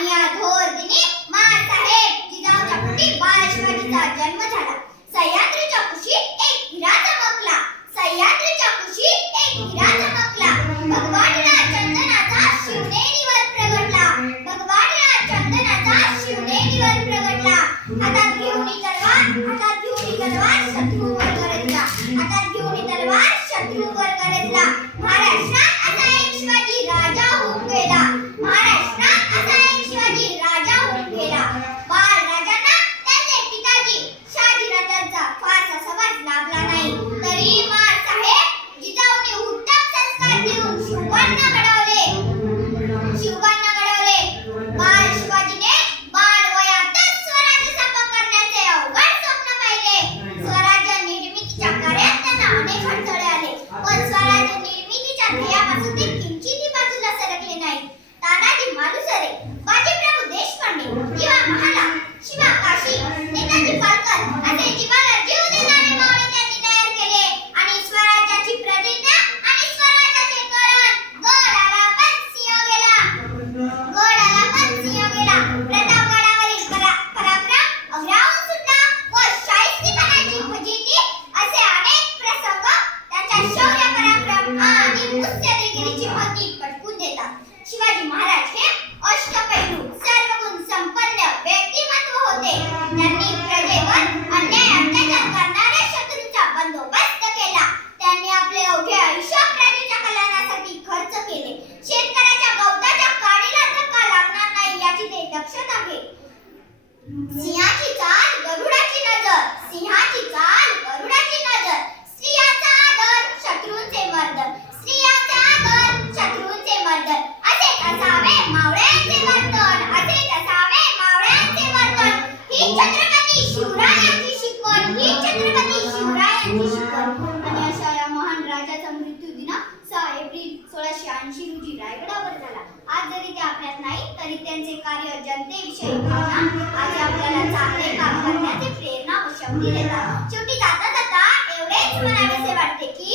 आणि या थोर दिनी माँसाहेब जिजाऊच्या पोटी बाळ शिवाजीचा जन्म झाला. सह्याद्रीच्या कुशीत एक हिरा चमकला. सह्याद्रीच्या कुशीत एक हिरा चमकला. भगवानला चंदनाचा शिवनेरीवर प्रगटला. भगवानला चंदनाचा शिवनेरीवर प्रगटला. हातात घेऊन तलवार शत्रूवर गरजला. हातात घेऊन तलवार शत्रूवर गरजला. महाराष्ट्रात असा एक शिवाजी राजा होऊन गेला. महाराष्ट्रात असा एक शिवाजी राजा होऊन गेला. बाळ राजांना त्यांचे पिताजी शहाजीराजांचा फारसा समाज लाभला नाही. तरी माँसाहेब जिजाऊंनी उत्तम संस्कार देऊन शिवबांना घडवले. बाळ शिवाजीने बालवयातच स्वराज्य स्थापन करण्याचे अवघड स्वप्न पाहिले. स्वराज्य निर्मितीच्या कार्यात त्यांना अनेक अडथळे आले, पण स्वराज्य निर्मितीच्या ध्येयापासून ते किंचितही बाजूला सरकले नाही. तानाजी मालुसरे, बाजीप्रभू देशपांडे, दिवा महाला, शिवा काशी, नेताजी पालकर असे जीवाला जीव देणारे मावळे त्यांनी तयार केले आणि स्वराज्याची प्रतिज्ञा आणि स्वराज्याचे करण गड आला पण सिंह गेला. प्रतापगडावरील पराक्रम अग्राहून सुद्धा व शाहिस्तेपणाची फजिती असे अनेक प्रसंग त्यांच्या शौर्य पराक्रम आणि मुत्सद्देगिरीची महती पटवून देतात. शिवाजी महाराज हे अष्टपैलू सर्वगुण संपन्न व्यक्तिमत्व होते. त्यांनी प्रजेवर अन्याय अत्याचार करणाऱ्या शत्रूंचा बंदोबस्त केला. त्यांनी आपले अवघे आयुष्य प्रजेच्या कल्याणासाठी खर्च केले. शेतकऱ्याच्या गवताच्या काडीला धक्का लागणार नाही याची ते दक्षता घे. सिंहाची चाल गरुडाची नजर. सिंहाची चाल गरुडाची नजर. स्त्रियाचा आदर शत्रूंचे मर्दन. स्त्रियाचा आदर शत्रूंचे मर्दन. असेच असावे मावळ्यांचे वर्तन. असेच असावे मावळ्यांचे वर्तन. ही छत्रपती शिवरायांची शिकवण. ही छत्रपती शिवरायांची शिकवण. आणि अशा या महान राजाचा मृत्यू दिन 6 एप्रिल 1680 रोजी रायगडावर झाला. आज जरी ते आपल्यात नाही तरी त्यांचे कार्य जनतेविषयी भावना आज आपल्याला चांगले काम करण्याची प्रेरणा व शक्ती देतात. शेवटी जाता जाता एवढेच म्हणावेसे वाटते की